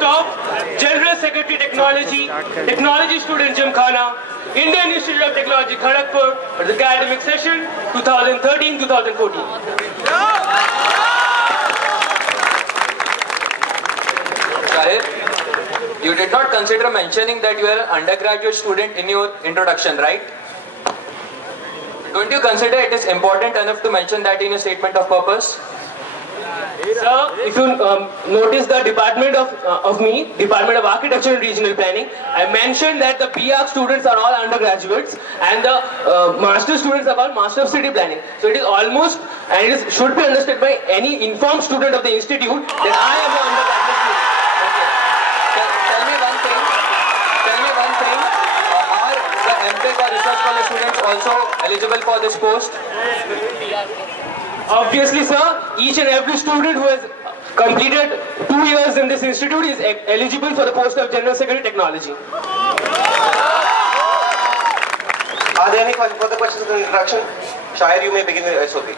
post of General Secretary Technology, Technology Student Gymkhana, Indian Institute of Technology, Kharagpur, for the academic session 2013-2014. Shahir, you did not consider mentioning that you are an undergraduate student in your introduction, right? Don't you consider it is important enough to mention that in your statement of purpose? Sir, if you notice the Department of Architecture and Regional Planning, I mentioned that the BArch students are all undergraduates and the master students are called Master of City Planning. So it is almost, and it should be understood by any informed student of the institute that I am an undergraduate student. Tell me one thing. Are the MTech or research college students also eligible for this post? Obviously, sir, each and every student who has completed 2 years in this institute is eligible for the post of General Secretary Technology. Are there any further questions in the introduction? Shahir, you may begin with SOP.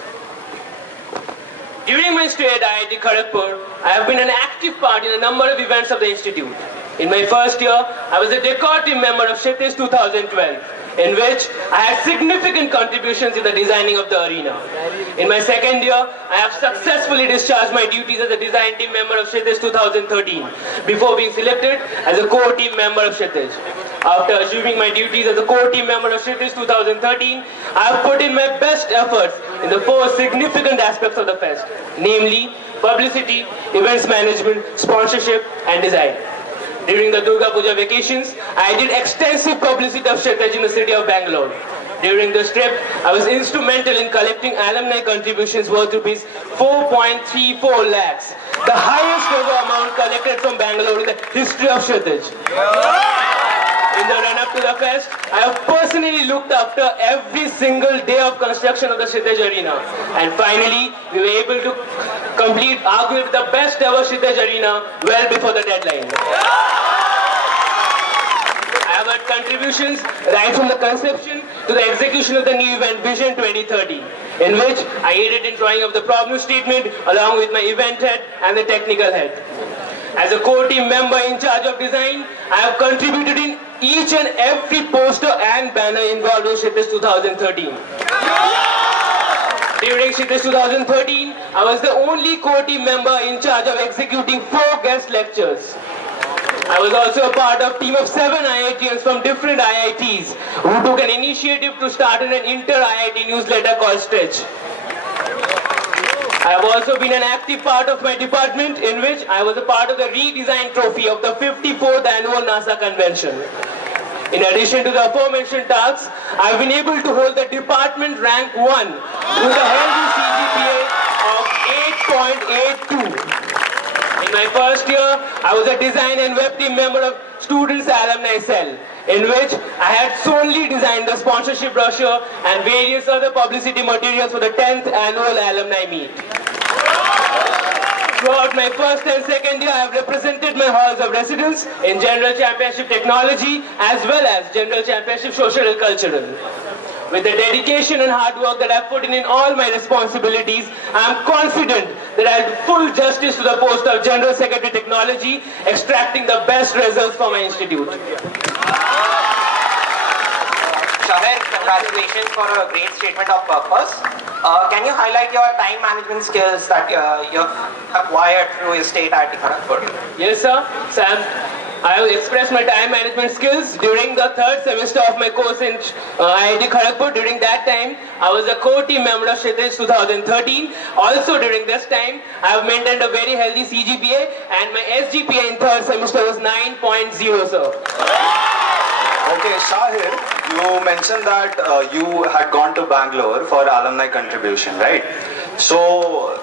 During my stay at IIT Kharagpur, I have been an active part in a number of events of the institute. In my first year, I was a decor team member of Kshitij 2012. In which I had significant contributions in the designing of the arena. In my second year, I have successfully discharged my duties as a design team member of Kshitij 2013 before being selected as a core team member of Kshitij. After assuming my duties as a core team member of Kshitij 2013, I have put in my best efforts in the 4 significant aspects of the fest, namely publicity, events management, sponsorship and design. During the Durga Puja vacations, I did extensive publicity of Kshitij in the city of Bangalore. During this trip, I was instrumental in collecting alumni contributions worth rupees 4.34 lakhs, the highest ever amount collected from Bangalore in the history of Kshitij. In the run-up to the fest, I have personally looked after every single day of construction of the Kshitij arena. And finally, we were able to complete arguably the best ever Kshitij arena well before the deadline. I have had contributions right from the conception to the execution of the new event Vision 2030, in which I aided in drawing up the problem statement along with my event head and the technical head. As a core team member in charge of design, I have contributed in each and every poster and banner involved in Kshitij 2013. During Kshitij 2013, I was the only core team member in charge of executing 4 guest lectures. I was also a part of a team of 7 IITians from different IITs who took an initiative to start an inter-IIT newsletter called Stretch. I have also been an active part of my department in which I was a part of the redesign trophy of the 54th annual NASA convention. In addition to the aforementioned tasks, I have been able to hold the department rank 1 with a healthy CGPA of 8.82. In my first year, I was a design and web team member of Students Alumni Cell, in which I had solely designed the sponsorship brochure and various other publicity materials for the 10th annual alumni meet. Throughout my first and second year, I have represented my halls of residence in General Championship Technology as well as General Championship Social and Cultural. With the dedication and hard work that I have put in all my responsibilities, I am confident that I will do full justice to the post of General Secretary Technology, extracting the best results for my institute. Shahir, congratulations for a great statement of purpose. Can you highlight your time management skills that you've acquired through your stay at IIT Kharagpur? Yes, sir. Sam, I have expressed my time management skills during the 3rd semester of my course in IIT Kharagpur. During that time, I was a core team member of Kshitij 2013. Also during this time, I have maintained a very healthy CGPA and my SGPA in 3rd semester was 9.0, sir. Okay, Shahir, you mentioned that you had gone to Bangalore for alumni contribution, right? So,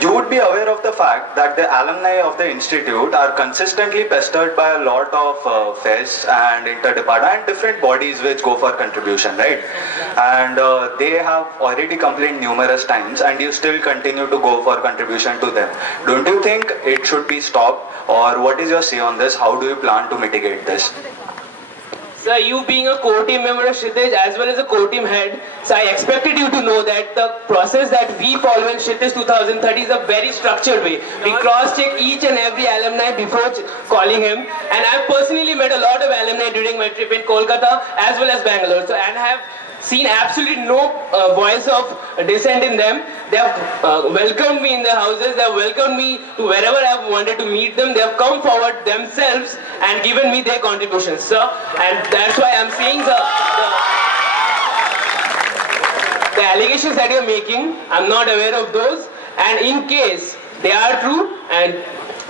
you would be aware of the fact that the alumni of the institute are consistently pestered by a lot of fests and interdepartment and different bodies which go for contribution, right? And they have already complained numerous times and you still continue to go for contribution to them. Don't you think it should be stopped, or what is your say on this? How do you plan to mitigate this? Sir, you being a core team member of Kshitij as well as a core team head, so I expected you to know that the process that we follow in Kshitij 2030 is a very structured way. We cross-check each and every alumni before calling him, and I've personally met a lot of alumni during my trip in Kolkata as well as Bangalore, and I have seen absolutely no voice of dissent in them. They have welcomed me in their houses, they have welcomed me to wherever I have wanted to meet them. They have come forward themselves and given me their contributions, sir. And that's why I'm saying the allegations that you're making, I'm not aware of those. And in case they are true, and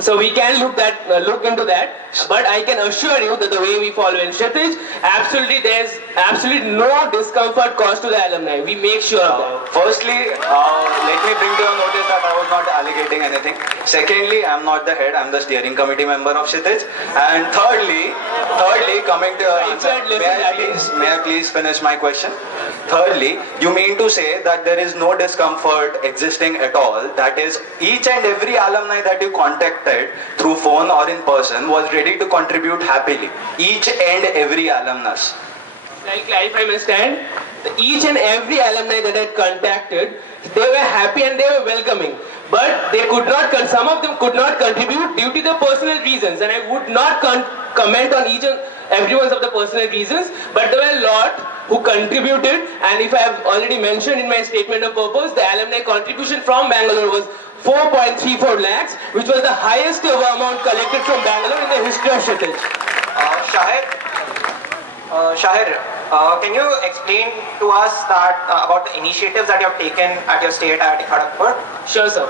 so we can look into that. But I can assure you that the way we follow in Kshitij, there's absolutely no discomfort caused to the alumni. We make sure of that. Firstly, let me bring to your notice that I was not allegating anything. Secondly, I'm not the head, I'm the steering committee member of Kshitij. And thirdly, coming to your answer, may I please finish my question? Thirdly, you mean to say that there is no discomfort existing at all, that is, each and every alumni that you contacted through phone or in person was ready to contribute happily. Each and every alumnus. I'll clarify my stand. Each and every alumni that I contacted, they were happy and they were welcoming. But they could not, some of them could not contribute due to their personal reasons. And I would not comment on each and every one of the personal reasons. But there were a lot who contributed. And if I have already mentioned in my statement of purpose, the alumni contribution from Bangalore was 4.34 lakhs, which was the highest ever amount collected from Bangalore in the history of Kshitij. Shahir, can you explain to us that about the initiatives that you have taken at your state IIT Kharagpur? Sure, sir.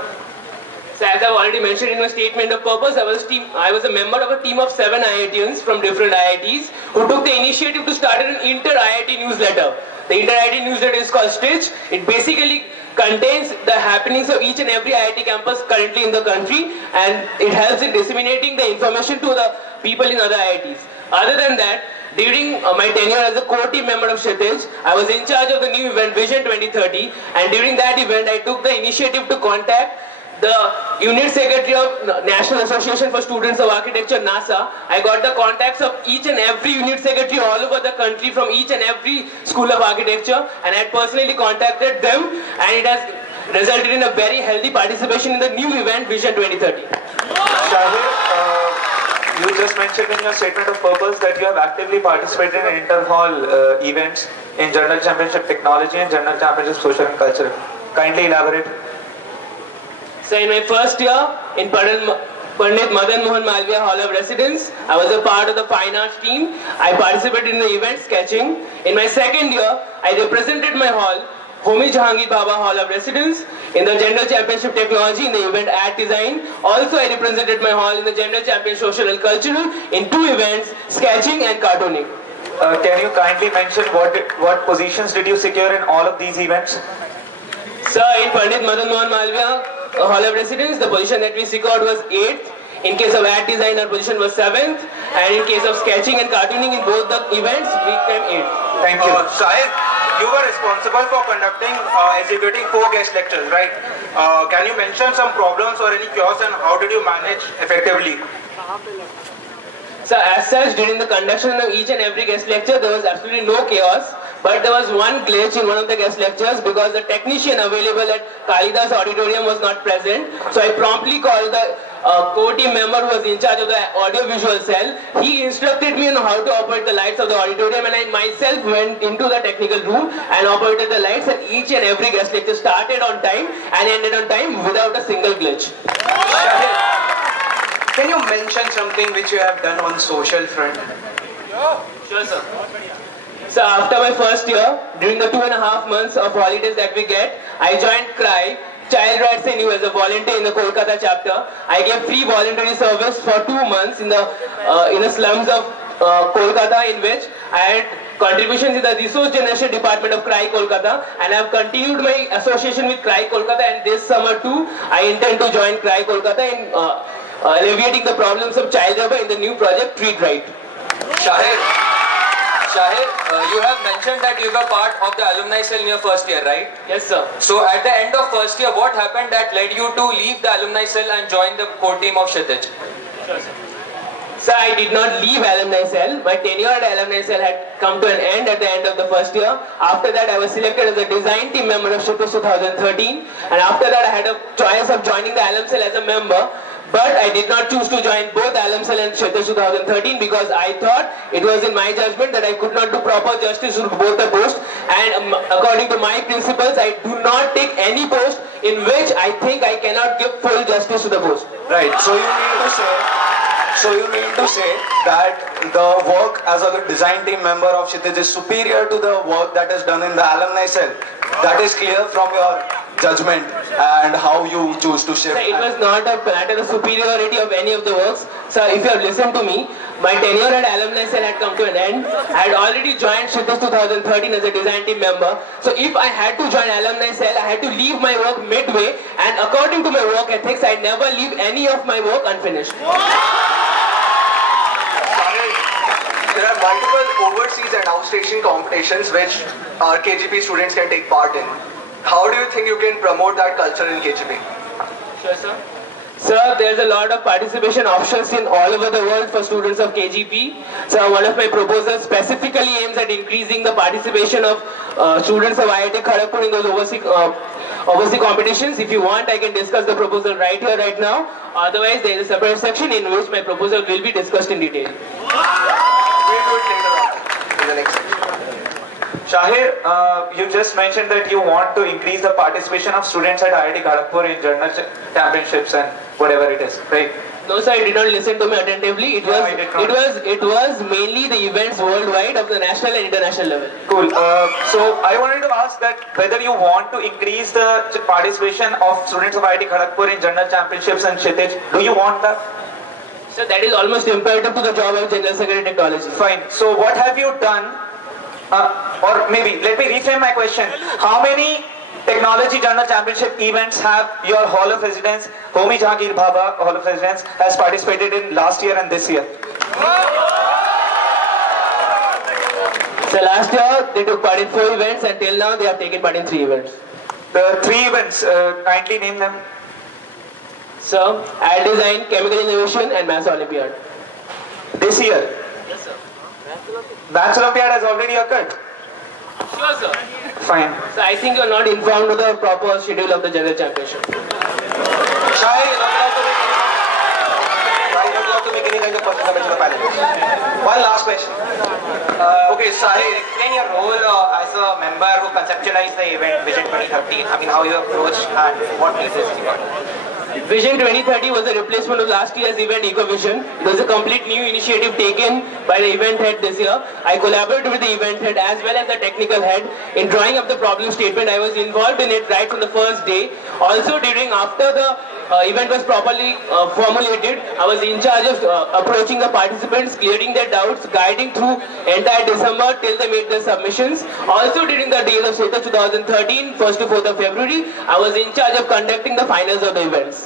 So as I've already mentioned in my statement of purpose, I was a member of a team of 7 IITians from different IITs who took the initiative to start an inter-IIT newsletter. The inter-IIT newsletter is called Stitch. It basically contains the happenings of each and every IIT campus currently in the country, and it helps in disseminating the information to the people in other IITs. Other than that, during my tenure as a core team member of Kshitij, I was in charge of the new event Vision 2030, and during that event I took the initiative to contact the Unit Secretary of National Association for Students of Architecture, NASA. I got the contacts of each and every Unit Secretary all over the country from each and every School of Architecture, and I had personally contacted them, and it has resulted in a very healthy participation in the new event Vision 2030. Shahir, you just mentioned in your statement of purpose that you have actively participated in inter-hall events in General Championship Technology and General Championship Social and Cultural. Kindly elaborate. So in my first year in Pandit Madan Mohan Malviya Hall of Residence, I was a part of the fine arts team. I participated in the event sketching. In my second year, I represented my hall, Homi Jahangir Baba Hall of Residence, in the General Championship Technology in the event Art Design. Also, I represented my hall in the General Championship Social and Cultural in 2 events, sketching and cartooning. Can you kindly mention what positions did you secure in all of these events? Sir, in Pandit Madan Mohan Malviya Hall of Residence, the position that we secured was 8th. In case of Art Design, our position was 7th. And in case of sketching and cartooning in both the events, we came 8th. Thank you. Shahir, you were responsible for executing 4 guest lectures, right? Can you mention some problems or any chaos, and how did you manage effectively? So as such, during the conduction of each and every guest lecture, there was absolutely no chaos. But there was one glitch in one of the guest lectures because the technician available at Kalidas Auditorium was not present. So I promptly called the core team member who was in charge of the audio-visual cell. He instructed me on how to operate the lights of the auditorium, and I myself went into the technical room and operated the lights, and each and every guest lecture started on time and ended on time without a single glitch. Can you mention something which you have done on social front? Sure, sir. So after my first year, during the 2.5 months of holidays that we get, I joined CRY, Child Rights NU, as a volunteer in the Kolkata chapter. I gave free voluntary service for 2 months in the slums of Kolkata, in which I had contributions in the Resource Generation Department of CRY Kolkata, and I have continued my association with CRY Kolkata, and this summer too, I intend to join CRY Kolkata in alleviating the problems of child labor in the new project Treat Right. Shahir, you have mentioned that you were part of the alumni cell in your first year, right? Yes, sir. So at the end of first year, what happened that led you to leave the alumni cell and join the core team of Kshitij? Sure, sir. So I did not leave Alumni Cell. My tenure at Alumni Cell had come to an end at the end of the first year. After that, I was selected as a design team member of Shitesh 2013. And after that, I had a choice of joining the Alum Cell as a member. But I did not choose to join both Alum Cell and Shitesh 2013 because I thought it was in my judgment that I could not do proper justice to both the posts. And according to my principles, I do not take any post in which I think I cannot give full justice to the post. Right. So you mean to say that the work as a design team member of Shitesh is superior to the work that is done in the Alumni Cell. That is clear from your judgment and how you choose to shift. So it was not a matter of superiority of any of the works. So if you have listened to me, my tenure at Alumni Cell had come to an end. I had already joined Shitesh 2013 as a design team member. So if I had to join Alumni Cell, I had to leave my work midway. And according to my work ethics, I never leave any of my work unfinished. There are multiple overseas and outstation competitions which our KGP students can take part in. How do you think you can promote that culture in KGP? Sure, sir. Sir, there's a lot of participation options in all over the world for students of KGP. So one of my proposals specifically aims at increasing the participation of students of IIT Kharagpur in those overseas competitions. If you want, I can discuss the proposal right here, right now. Otherwise, there is a separate section in which my proposal will be discussed in detail. We'll do it later on in the next section. Shahir, you just mentioned that you want to increase the participation of students at IIT Kharagpur in journal championships and whatever it is, right? No, sir, I did not listen to me attentively. It was mainly the events worldwide of the national and international level. Cool. So I wanted to ask that whether you want to increase the participation of students of IIT Kharagpur in journal championships and Shitesh. Do you want that? So that is almost imperative to the job of General Secretary Technology. Fine. So what have you done? Or maybe let me reframe my question. How many Technology Journal Championship events have your Hall of Residence, Homi Jahangir Bhabha Hall of Residence, has participated in last year and this year? So last year they took part in 4 events and till now they have taken part in 3 events. The 3 events, kindly name them. So, Ad Design, Chemical Innovation and Maths Olympiad. This year? Yes, sir. Maths Olympiad has already occurred? Sure, sir. Fine. So I think you are not informed of the proper schedule of the General Championship. Shai, you're not allowed to make any kind of personal comments on the panel. One last question. Okay, Shai, explain your role as a member who conceptualized the event Vision 2030. I mean, how you approached and what needs is got. Vision 2030 was a replacement of last year's event EcoVision. It was a complete new initiative taken by the event head this year. I collaborated with the event head as well as the technical head in drawing up the problem statement. I was involved in it right from the first day. Also after the event was properly formulated, I was in charge of approaching the participants, clearing their doubts, guiding through entire December till they made their submissions. Also during the days of Shitesh 2013, 1st to 4th of February, I was in charge of conducting the finals of the events.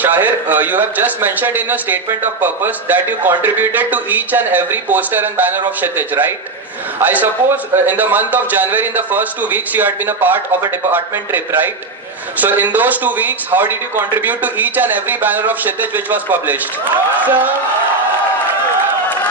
Shahir, you have just mentioned in your statement of purpose that you contributed to each and every poster and banner of Shitesh, right? I suppose in the month of January, in the first 2 weeks, you had been a part of a department trip, right? So in those 2 weeks, how did you contribute to each and every banner of Shitesh which was published?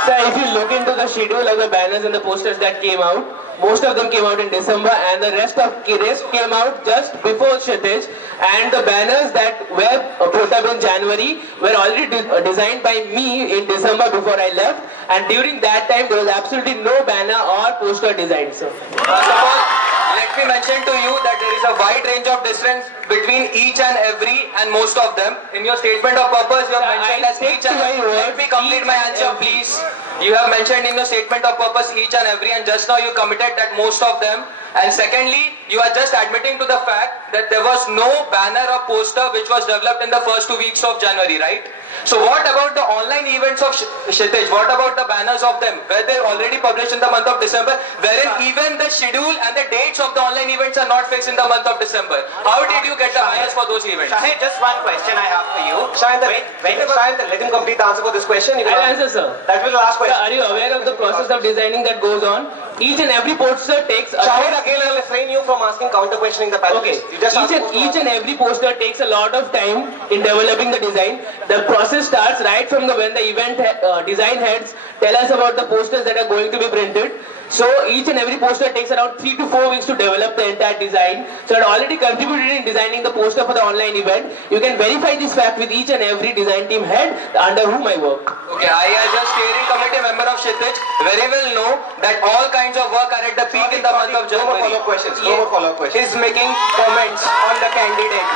So if you look into the schedule of the banners and the posters that came out, most of them came out in December and the rest came out just before Shitesh, and the banners that were put up in January were already designed by me in December before I left, and during that time there was absolutely no banner or poster design. So let me mention to you that there is a wide range of difference between each and every and most of them. In your statement of purpose, you have mentioned as each and every. Let me complete my answer, please. You have mentioned in your statement of purpose each and every, and just now you committed that most of them. And secondly, you are just admitting to the fact that there was no banner or poster which was developed in the first 2 weeks of January, right? So what about the online events of Shitesh? What about the banners of them? Were they already published in the month of December? Wherein even the schedule and the dates of the online events are not fixed in the month of December. How did you get the banners for those events? Shahid, just one question I have for you. Shahid, let him complete the answer for this question. I'll answer, sir. That was the last question. Sir, are you aware of the process of designing that goes on? each and every poster takes a... Shahid, again I'll refrain you from asking counter questioning the panelists. Okay, You just each and every poster takes a lot of time in developing the design. The process starts right from when the event design heads tell us about the posters that are going to be printed. So each and every poster takes around 3 to 4 weeks to develop the entire design. So I had already contributed in designing the poster for the online event. You can verify this fact with each and every design team head under whom I work. Okay, I as a steering committee member of Kshitij very well know that all kinds of work are at the peak in the month of January. No more follow-up questions. No more follow-up questions. He's making comments on the candidate.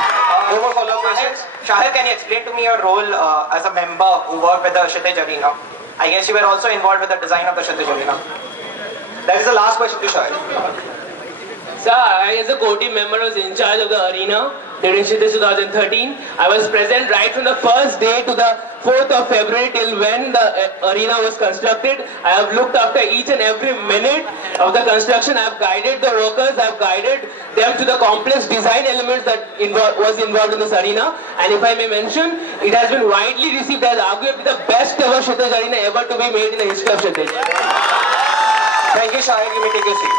No more follow-up questions. Shahid, can you explain to me your role as a member who worked with the Kshitij Arena? I guess you were also involved with the design of the Kshitij Arena. That is the last question to Shahid. Sir, I as a core team member was in charge of the arena during Kshitij 2013. I was present right from the first day to the 4th of February till when the arena was constructed. I have looked after each and every minute of the construction. I have guided the workers. I have guided them to the complex design elements that was involved in this arena. And if I may mention, it has been widely received as arguably the best ever Kshitij arena ever to be made in the history of Kshitij. Thank you, Shahid. You may take your seat.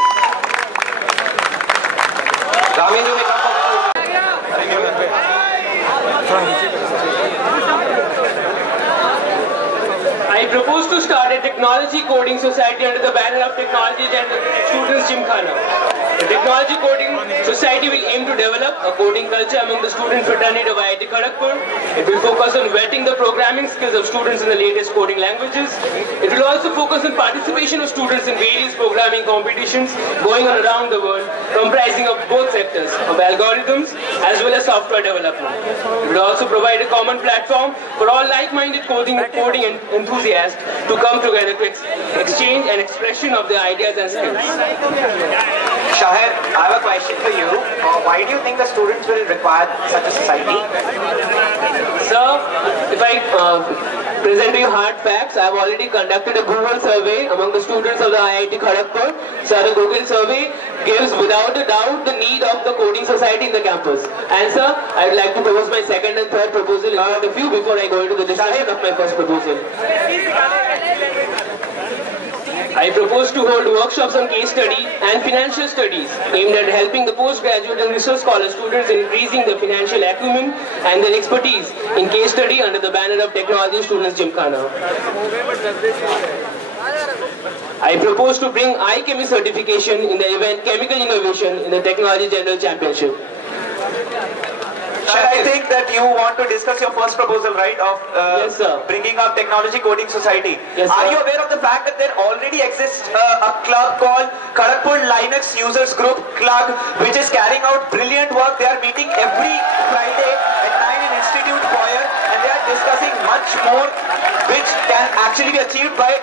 Ramin, you may come forward. I propose to start a technology coding society under the banner of Technology and Students Gymkhana. The Technology Coding Society will aim to develop a coding culture among the student fraternity of IIT Kharagpur. It will focus on vetting the programming skills of students in the latest coding languages. It will also focus on participation of students in various programming competitions going on around the world, comprising of both sectors of algorithms as well as software development. It will also provide a common platform for all like-minded coding enthusiasts to come together to exchange and expression of their ideas and skills. Shahid, I have a question for you. Why do you think the students will require such a society? Sir, if I present you hard facts, I have already conducted a Google survey among the students of the IIT Kharagpur. So the Google survey gives without a doubt the need of the coding society in the campus. And sir, I would like to propose my second and third proposal in front of you before I go into the discussion of my first proposal. I propose to hold workshops on case study and financial studies aimed at helping the postgraduate and research scholar students in increasing their financial acumen and their expertise in case study under the banner of Technology Students Gymkhana. I propose to bring iChemist certification in the event Chemical Innovation in the Technology General Championship. I think that you want to discuss your first proposal, right, of yes, sir. Bringing up Technology Coding Society. Yes, Are sir. you aware of the fact that there already exists a club called Kharagpur Linux Users Group Club, which is carrying out brilliant work? They are meeting every Friday at 9 in Institute Foyer, and they are discussing much more, which can actually be achieved by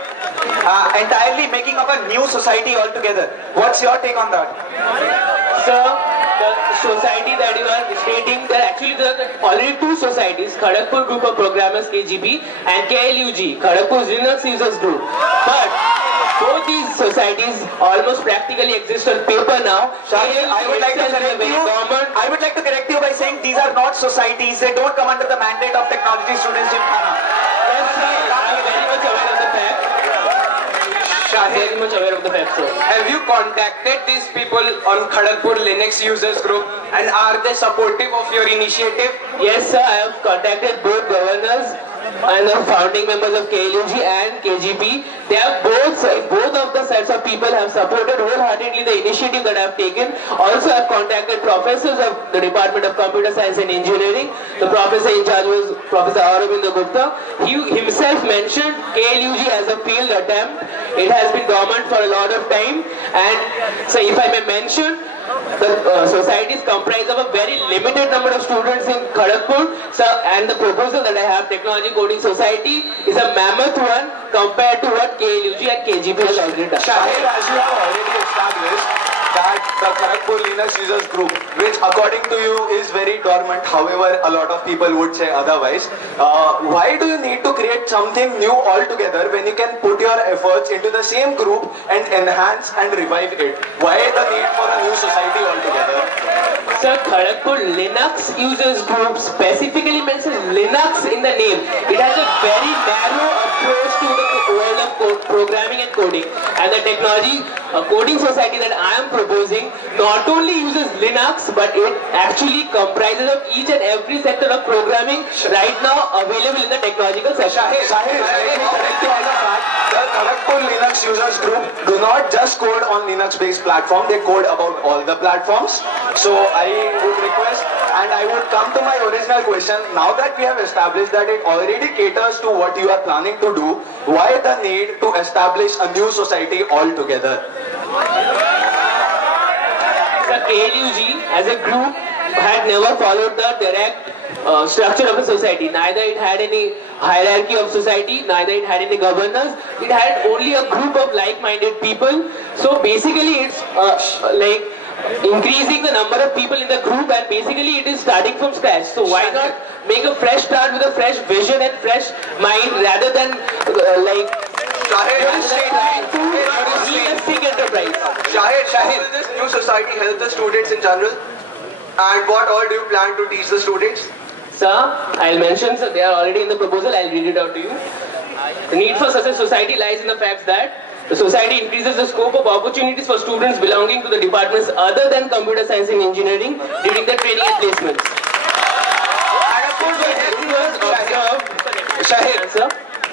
entirely making up a new society altogether. What's your take on that? Sir, the society that you are stating, there are already two societies, Kharagpur Group of Programmers KGP and KLUG, Kharagpur Linux Users Group. But both these societies almost practically exist on paper now. Shahid, I would like to correct you by saying these are not societies. They don't come under the mandate of Technology Students Gymkhana. Yes, sir, I am very much aware of the fact. Very much aware of the fact, sir. Have you contacted these people on Kharagpur Linux Users Group, and are they supportive of your initiative? Yes, sir, I have contacted both governors and the founding members of KLUG and KGP. They have both of the sets of people have supported wholeheartedly the initiative that I have taken. Also, I have contacted professors of the Department of Computer Science and Engineering. The professor in charge was Professor Aurobindo Gupta. He himself mentioned KLUG as a field attempt. It has been dormant for a lot of time. And so, if I may mention, the society is comprised of a very limited number of students in Kharagpur, and the proposal that I have, Technology Coding Society, is a mammoth one compared to what KLUG and KGP has already done. Shahid, as you have already established that the the Kharagpur Linux Users Group, which according to you is very dormant, however a lot of people would say otherwise. Why do you need to create something new altogether when you can put your efforts into the same group and enhance and revive it? Why the need for a new society altogether? Sir, Kharagpur Linux Users Group specifically mentions Linux in the name. It has a very narrow approach to the world of programming and coding. And the technology coding society that I am proposing not only uses Linux, but it actually comprises of each and every sector of programming right now available in the technological sector. Shahir, let me correct you on the fact that Kharagpur Linux Users Group do not just code on Linux-based platform, they code about all the platforms. So I would request, and I would come to my original question, now that we have established that it already caters to what you are planning to do, why the need to establish a new society altogether? The KLUG as a group had never followed the direct structure of a society. Neither it had any hierarchy of society, neither it had any governors. It had only a group of like-minded people. So basically it's like increasing the number of people in the group, and basically it is starting from scratch. So why not make a fresh start with a fresh vision and fresh mind rather than like realistic enterprise. Shahir, will this new society help the students in general? And what all do you plan to teach the students? Sir, I'll mention, sir, they are already in the proposal, I'll read it out to you. The need for such a society lies in the fact that the society increases the scope of opportunities for students belonging to the departments other than computer science and engineering during their training and placements.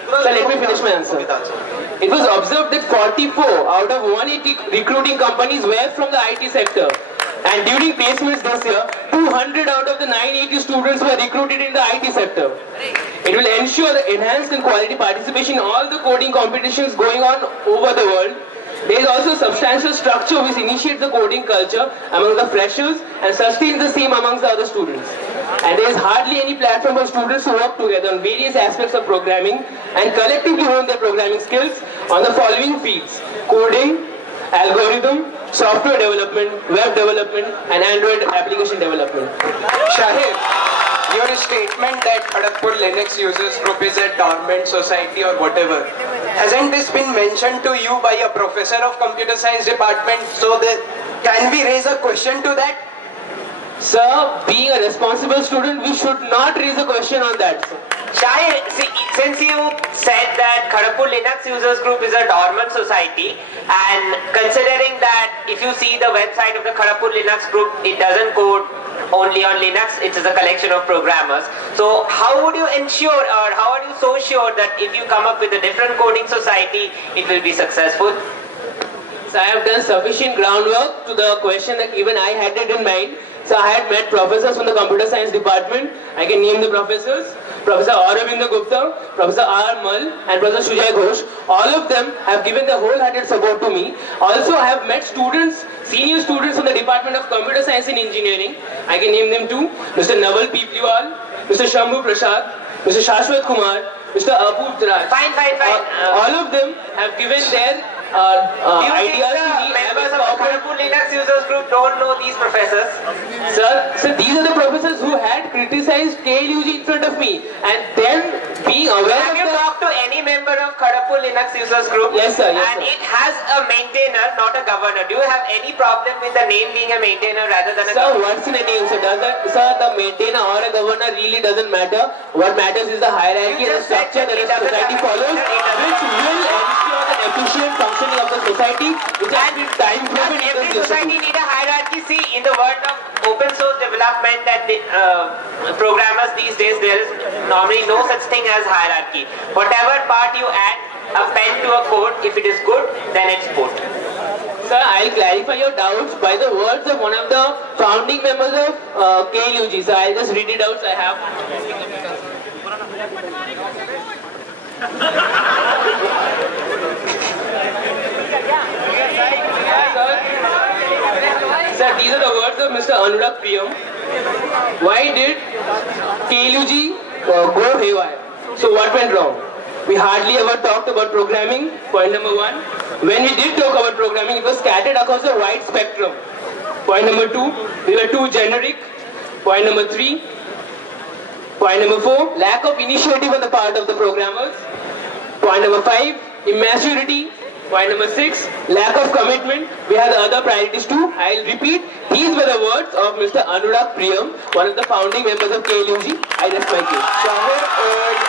Sir, let me finish my answer. It was observed that 44 out of 180 recruiting companies were from the IT sector. And during placements this year, 200 out of the 980 students were recruited in the IT sector. It will ensure the enhanced and quality participation in all the coding competitions going on over the world. There is also substantial structure which initiates the coding culture among the freshers and sustains the same amongst the other students. And there is hardly any platform for students to work together on various aspects of programming and collectively hone their programming skills on the following fields: coding, algorithm, software development, web development, and Android application development. Shahir, your statement that Kharagpur Linux Users Group is a dormant society or whatever, hasn't this been mentioned to you by a professor of computer science department? So can we raise a question to that? Sir, being a responsible student, we should not raise a question on that. Shahir, since you said that Kharagpur Linux Users Group is a dormant society, and considering that if you see the website of the Kharagpur Linux Group, it doesn't code only on Linux, it is a collection of programmers. So how would you ensure, or how are you so sure that if you come up with a different coding society, it will be successful? So I have done sufficient groundwork to the question that even I had it in mind. So I had met professors from the computer science department. I can name the professors: Professor Auravinda Gupta, Professor R. Mal, and Professor Sujay Ghosh. All of them have given their wholehearted support to me. Also, I have met students, senior students from the Department of Computer Science and Engineering. I can name them too: Mr. Naval Pipliwal, Mr. Shambhu Prasad, Mr. Shashwat Kumar, Mr. Apoop Raj. Fine. All of them have given their ideas to me. Members of the Kharagpur Linux Users Group don't know these professors. Sir, these are the professors who had criticized KLUG in front of me, and then being aware Have you talked to any member of Kharagpur Linux Users Group? Yes, sir. Yes, and sir. it has a maintainer, not a governor. Do you have any problem with the name being a maintainer rather than a Sir, governor? what's in a name? Sir, the maintainer or a governor really doesn't matter. What matters is the hierarchy and the structure that the society follows, which will ensure the efficient functioning of the society, which has been time-proven in Every the society need a hierarchy. See, in the world of open source development and programmers these days, there is normally no such thing as hierarchy. Whatever part you add a pen to a code, if it is good, then it's good. Sir, I'll clarify your doubts by the words of one of the founding members of KLUG. So I'll just read it out. So I have. Sir, these are the words of Mr. Anurag Priyam. Why did KLUG go haywire? So what went wrong? We hardly ever talked about programming, point number one. when we did talk about programming, it was scattered across a wide spectrum. Point number 2, we were too generic. Point number 3, point number 4, lack of initiative on the part of the programmers. Point number 5, immaturity. Point number 6, lack of commitment. We have the other priorities too. I'll repeat. These were the words of Mr. Anurag Priyam, one of the founding members of KLUG. I rest my case. Shahir,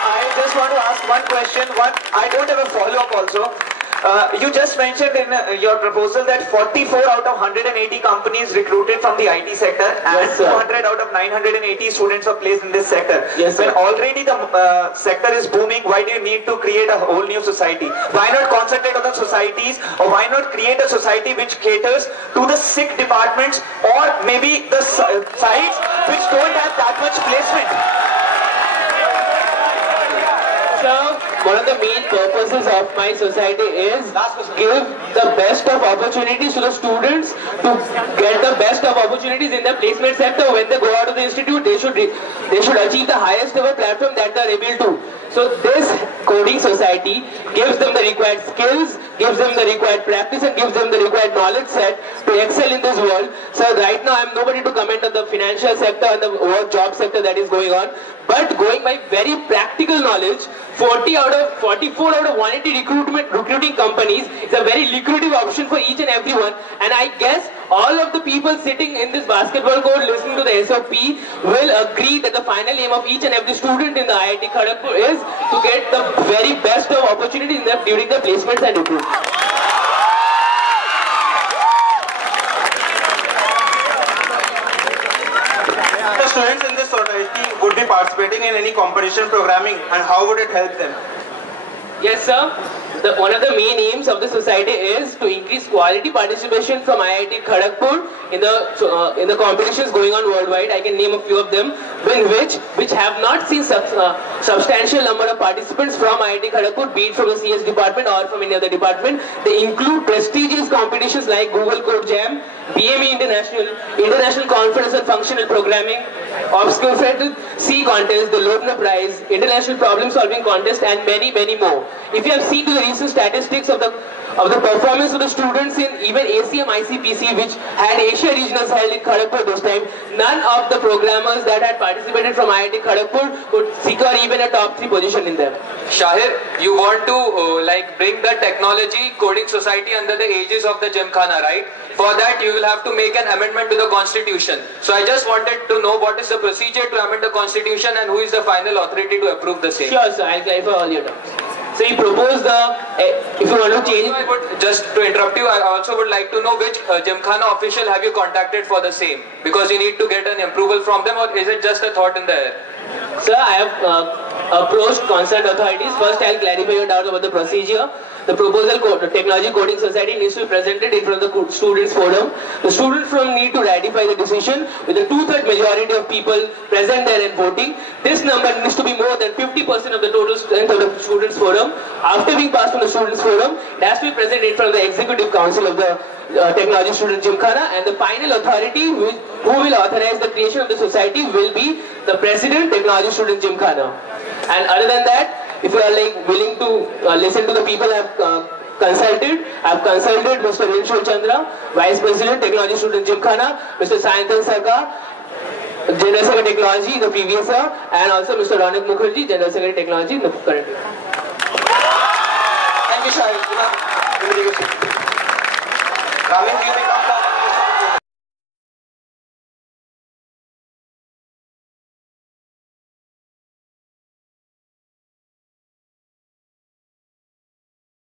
I just want to ask one question. I don't have a follow-up also. You just mentioned in your proposal that 44 out of 180 companies recruited from the IT sector and Yes, sir. 200 out of 980 students are placed in this sector. Yes, when sir. already the sector is booming, why do you need to create a whole new society? Why not concentrate on the societies, or why not create a society which caters to the sick departments or maybe the sites which don't have that much placement? So, one of the main purposes of my society is give the best of opportunities to the students to get the best of opportunities in the placement sector. When they go out of the institute, they should achieve the highest ever platform that they are able to. So this coding society gives them the required skills, gives them the required practice, and gives them the required knowledge set to excel in this world. So right now I'm nobody to comment on the financial sector and the work job sector that is going on. But going by very practical knowledge, 44 out of 180 recruiting companies is a very lucrative option for each and everyone. And I guess all of the people sitting in this basketball court listening to the SOP will agree that the final aim of each and every student in the IIT Kharagpur is to get the very best of opportunities during the placements and recruitment. The students in this society would be participating in any competition programming, and how would it help them? Yes, sir. One of the main aims of the society is to increase quality participation from IIT Kharagpur in the competitions going on worldwide. I can name a few of them, which have not seen substantial number of participants from IIT Kharagpur, be it from the CS department or from any other department. They include prestigious competitions like Google Code Jam, BME International Conference on Functional Programming, Obscure C Contest, the Loebner Prize, International Problem Solving Contest, and many, many more. If you have seen the recent statistics of the performance of the students in even ACM ICPC, which had Asia Regionals held in Kharagpur this time, none of the programmers that had participated from IIT Kharagpur could secure even a top 3 position in them. Shahir, you want to bring the technology coding society under the aegis of the Gymkhana, right? For that, you will have to make an amendment to the constitution. So I just wanted to know what is the procedure to amend the constitution and who is the final authority to approve the same. Sure, sir. I'll clarify all your doubts. So you propose if you want to change... Just to interrupt you, I also would like to know which Gymkhana official have you contacted for the same? Because you need to get an approval from them, or is it just a thought in the air? Sir, I have approached concerned authorities. First, I'll clarify your doubts about the procedure. The proposal Technology Coding Society needs to be presented in front of the students' forum. The students' forum need to ratify the decision with a 2/3 majority of people present there and voting. This number needs to be more than 50% of the total strength of the students' forum. After being passed from the students' forum, it has to be presented in front of the executive council of the Technology Student Gymkhana, and the final authority who will authorize the creation of the society will be the President, Technology Student Gymkhana. And other than that, if you are willing to listen to the people I have consulted Mr. Rinshul Chandra, Vice President, Technology Student Gymkhana, Mr. Sayantan Sarkar, General Secretary Technology in the previous year, and also Mr. Ronak Mukherjee, General Secretary Technology in the current year.